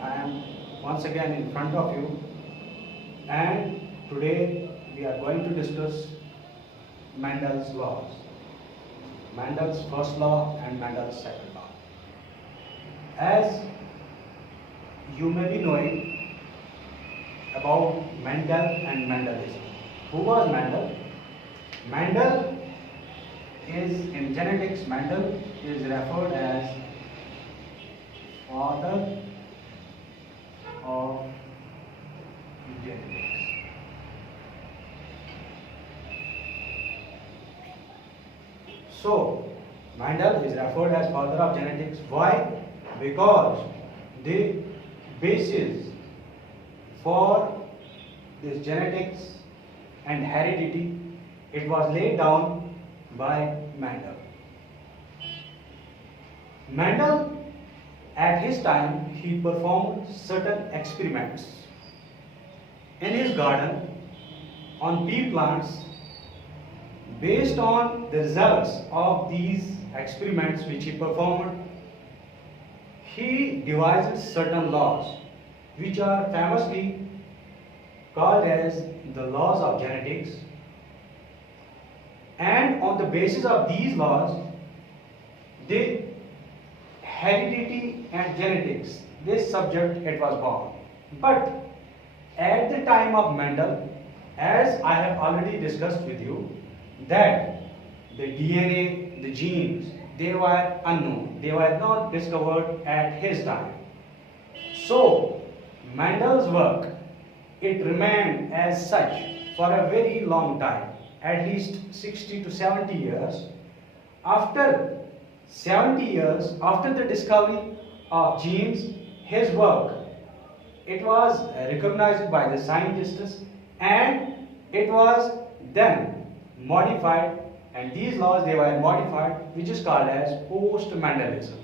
I am once again in front of you, and today we are going to discuss Mendel's laws, Mendel's first law and Mendel's second law. As you may be knowing about Mendel and Mendelism. Who was Mendel? Mendel is in genetics, Mendel is referred as father of genetics. So, Mendel is referred as father of genetics. Why? Because the basis for this genetics and heredity, it was laid down by Mendel. Mendel, at his time, he performed certain experiments in his garden on pea plants. Based on the results of these experiments which he performed, he devised certain laws which are famously called as the laws of genetics, and on the basis of these laws, the heredity and genetics, this subject it was born. But at the time of Mendel, as I have already discussed with you, that the DNA, the genes, they were unknown. They were not discovered at his time. So, Mendel's work, it remained as such for a very long time, at least 60 to 70 years. After 70 years, after the discovery of genes, his work, it was recognized by the scientists, and it was then modified, and these laws they were modified, which is called as post-Mendelism.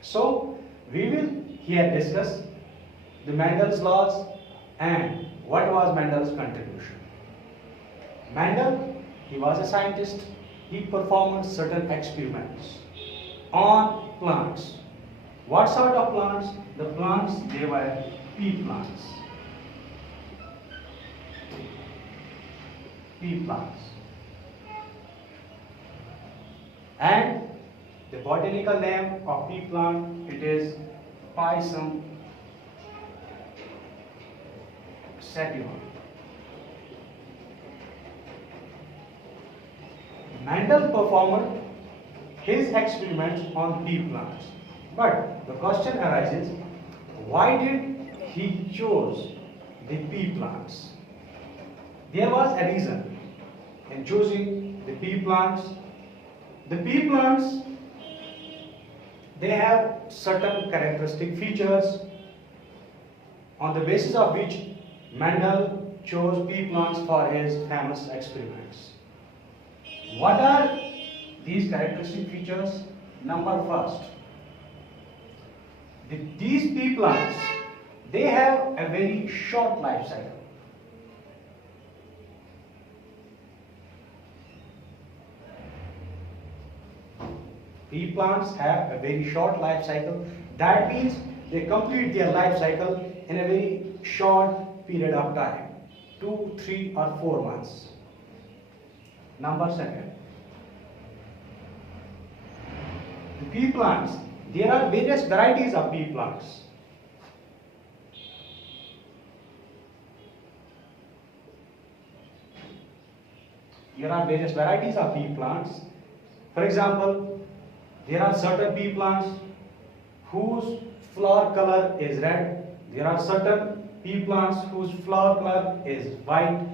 So we will here discuss the Mendel's laws and what was Mendel's contribution. Mendel, he was a scientist. He performed certain experiments on plants. What sort of plants? The plants, they were pea plants. Pea plants. And the botanical name of pea plant, it is Pisum sativum. Mendel performed his experiments on pea plants. But the question arises, why did he choose the pea plants? There was a reason in choosing the pea plants. The pea plants, they have certain characteristic features on the basis of which Mendel chose pea plants for his famous experiments. What are these characteristic features? Number first, these pea plants, they have a very short life cycle. Pea plants have a very short life cycle. That means they complete their life cycle in a very short period of time, 2, 3 or 4 months. Number second, the pea plants, there are various varieties of pea plants. There are various varieties of pea plants. For example, there are certain pea plants whose flower color is red. There are certain pea plants whose flower color is white.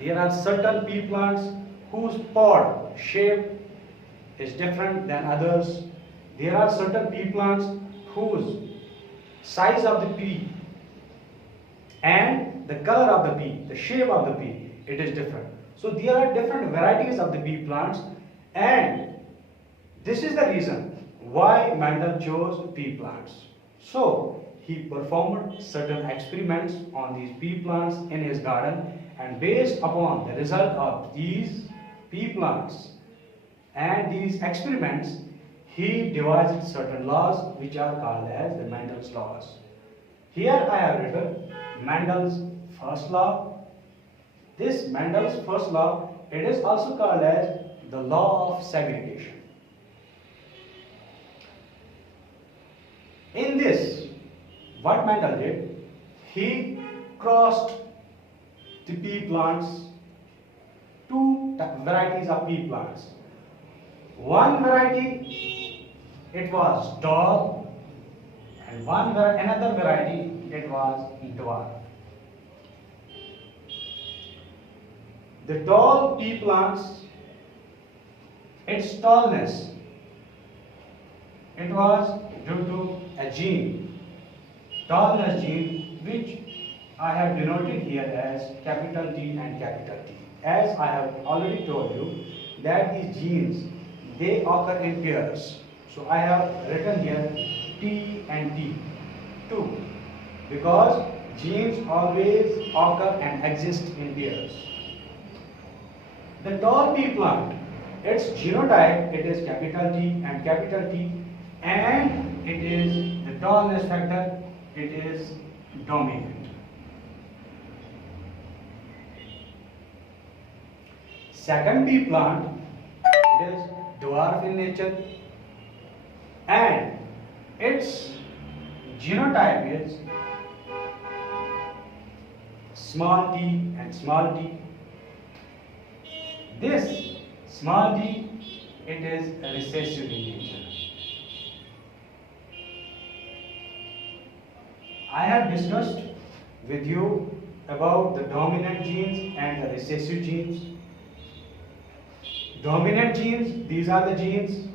There are certain pea plants whose pod shape is different than others. There are certain pea plants whose size of the pea and the color of the pea, the shape of the pea, it is different. So there are different varieties of the pea plants, and this is the reason why Mendel chose pea plants. So he performed certain experiments on these pea plants in his garden, and based upon the result of these pea plants and these experiments, he devised certain laws which are called as the Mendel's laws. Here I have written Mendel's first law. This Mendel's first law, it is also called as the law of segregation. In this, what Mendel did, he crossed the pea plants, two varieties of pea plants. One variety, it was tall, and another variety, it was dwarf. The tall pea plants, its tallness, it was due to a gene, tallness gene, which I have denoted here as capital T and capital T. As I have already told you that these genes, they occur in pairs. So I have written here T and T, 2, because genes always occur and exist in pairs. The tall pea plant, its genotype, it is capital T and capital T, and it is the tallness factor, it is dominant. Second pea plant, it is dwarf in nature, and its genotype is small t and small t. This small t, it is recessive in nature. I have discussed with you about the dominant genes and the recessive genes. Dominant genes, these are the genes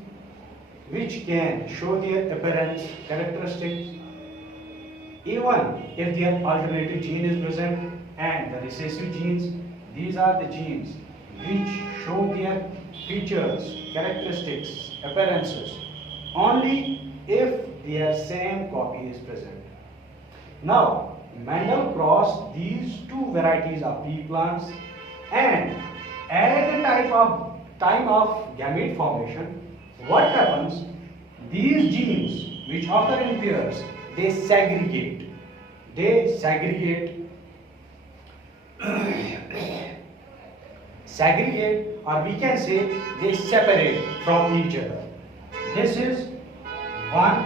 which can show their apparent characteristics even if their alternative gene is present, and the recessive genes, these are the genes which show their features, characteristics, appearances only if their same copy is present. Now, Mendel crossed these two varieties of pea plants, and at the time of gamete formation, what happens? These genes which occur in pairs, they segregate. Segregate, or we can say they separate from each other. This is one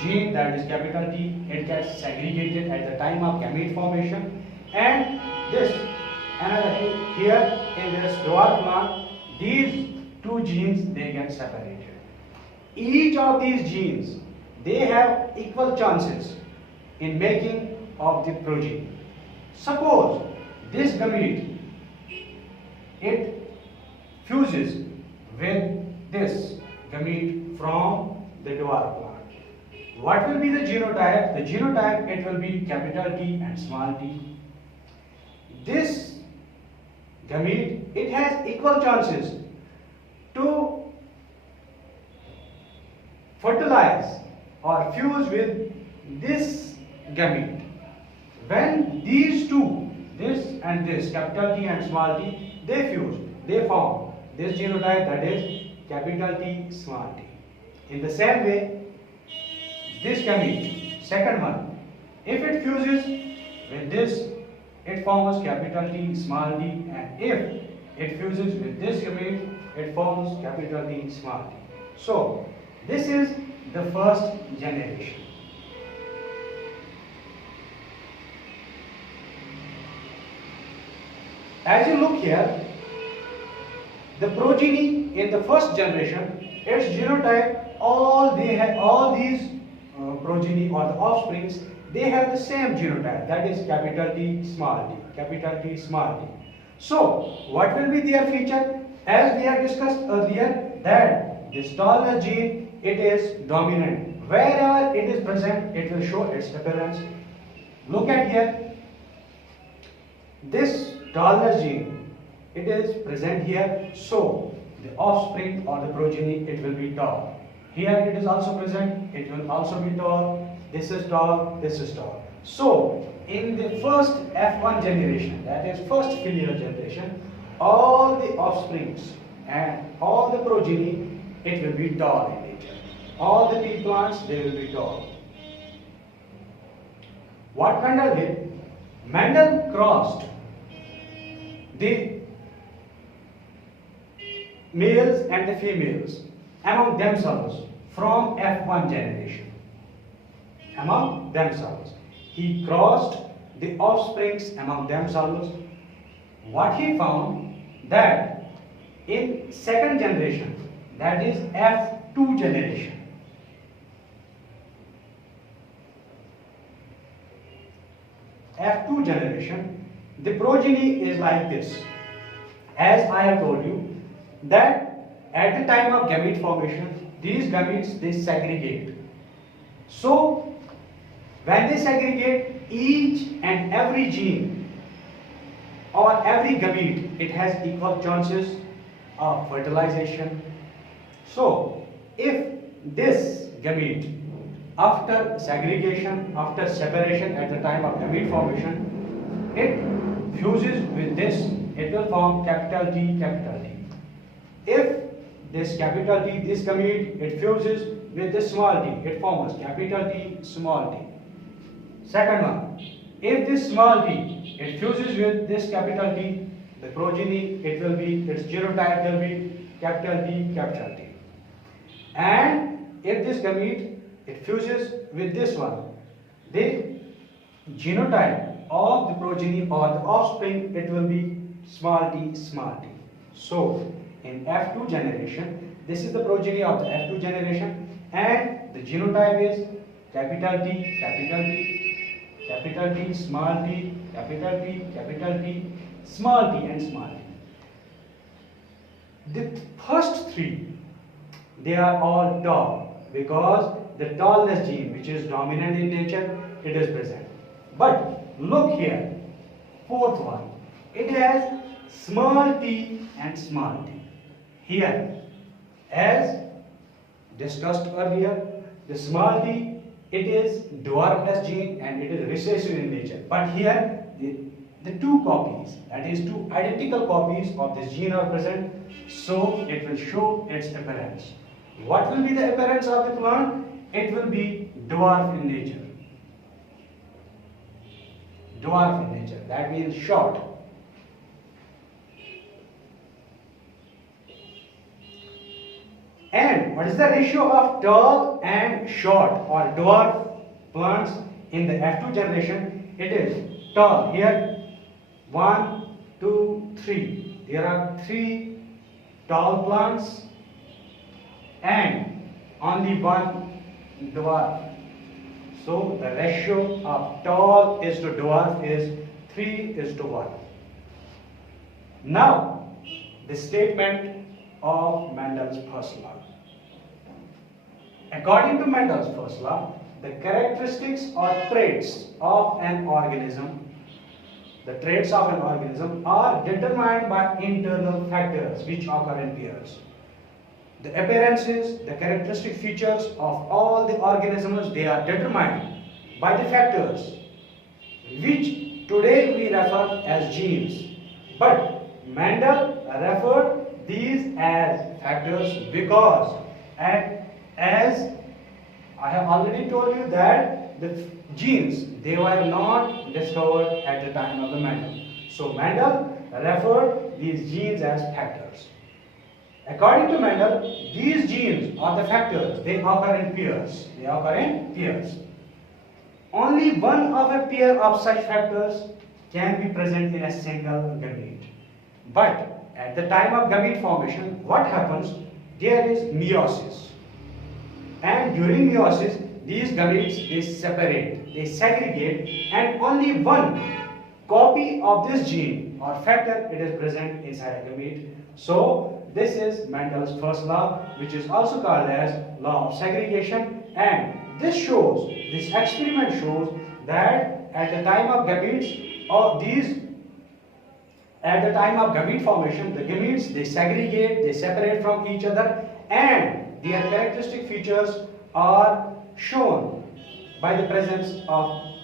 gene, that is capital T, it gets segregated at the time of gamete formation, and this another here in this dwarf plant, these two genes, they get separated. Each of these genes, they have equal chances in making of the progeny. Suppose this gamete, it fuses with this gamete from the dwarf plant. What will be the genotype? The genotype, it will be capital T and small t. This gamete, it has equal chances to fertilize or fuse with this gamete. When these two, this and this, capital T and small t, they fuse, they form this genotype, that is capital T, small t. In the same way, this gamete, second one, if it fuses with this, it forms capital T, small t, and if it fuses with this gamete, it forms capital T, small t. So, this is the first generation. As you look here, the progeny in the first generation, its genotype, all these progeny or the offsprings, they have the same genotype, that is capital T, small t, capital T, small t. So, what will be their feature? As we have discussed earlier, that this tallness gene, it is dominant. Wherever it is present, it will show its appearance. Look at here. This tallness gene, it is present here, so the offspring or the progeny, it will be tall. Here it is also present, it will also be tall. This is tall, this is tall. So in the first F1 generation, that is first filial generation, all the offsprings and all the progeny, it will be tall in nature. All the pea plants, they will be tall. What Mendel did? Mendel crossed the males and the females among themselves from F1 generation. Among themselves. He crossed the offsprings among themselves. What he found that in second generation, that is F2 generation, F2 generation, the progeny is like this. As I have told you that at the time of gamete formation, these gametes they segregate. So when they segregate, each and every gene or every gamete, it has equal chances of fertilization. So if this gamete after segregation, after separation at the time of gamete formation, it fuses with this, it will form capital T, capital T. If this capital T, this gamete, it fuses with this small t, it forms capital T, small t. Second one, if this small t, it fuses with this capital T, the progeny, it will be, its genotype will be capital T, capital T. And if this gamete, it fuses with this one, the genotype of the progeny or the offspring, it will be small t, small t. So in F2 generation, this is the progeny of the F2 generation, and the genotype is capital T, capital T, capital T, small t, capital T, capital T, small t and small t. The first three, they are all tall because the tallness gene, which is dominant in nature, it is present. But look here, fourth one, it has small t and small t. Here, as discussed earlier, the small t, it is dwarfness gene and it is recessive in nature. But here, the two copies, that is two identical copies of this gene are present, so it will show its appearance. What will be the appearance of the plant? It will be dwarf in nature. Dwarf in nature, that means short. And what is the ratio of tall and short or dwarf plants in the F2 generation? It is tall. Here 1, 2, 3. There are 3 tall plants and only one dwarf. So the ratio of tall is to dwarf is 3:1. Now the statement of Mendel's first law. According to Mendel's first law, the characteristics or traits of an organism, are determined by internal factors which occur in pairs. The appearances, the characteristic features of all the organisms, they are determined by the factors which today we refer as genes. But Mendel referred these as factors because, as I have already told you that the genes, they were not discovered at the time of the Mendel. So Mendel referred these genes as factors. According to Mendel, these genes or the factors, they occur in pairs. Only one of a pair of such factors can be present in a single gamete. But at the time of gamete formation, what happens? There is meiosis. And during meiosis, these gametes, they separate, they segregate, and only one copy of this gene or factor, it is present inside a gamete. So this is Mendel's first law, which is also called as law of segregation, and this experiment shows that at the time of gametes, at the time of gamete formation, the gametes, they segregate, they separate from each other, and their characteristic features are shown by the presence of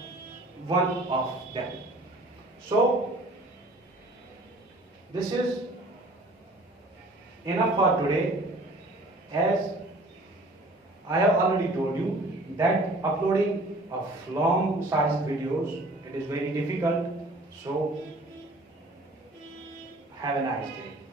one of them. So this is enough for today. As I have already told you that uploading of long sized videos, it is very difficult. So have a nice day.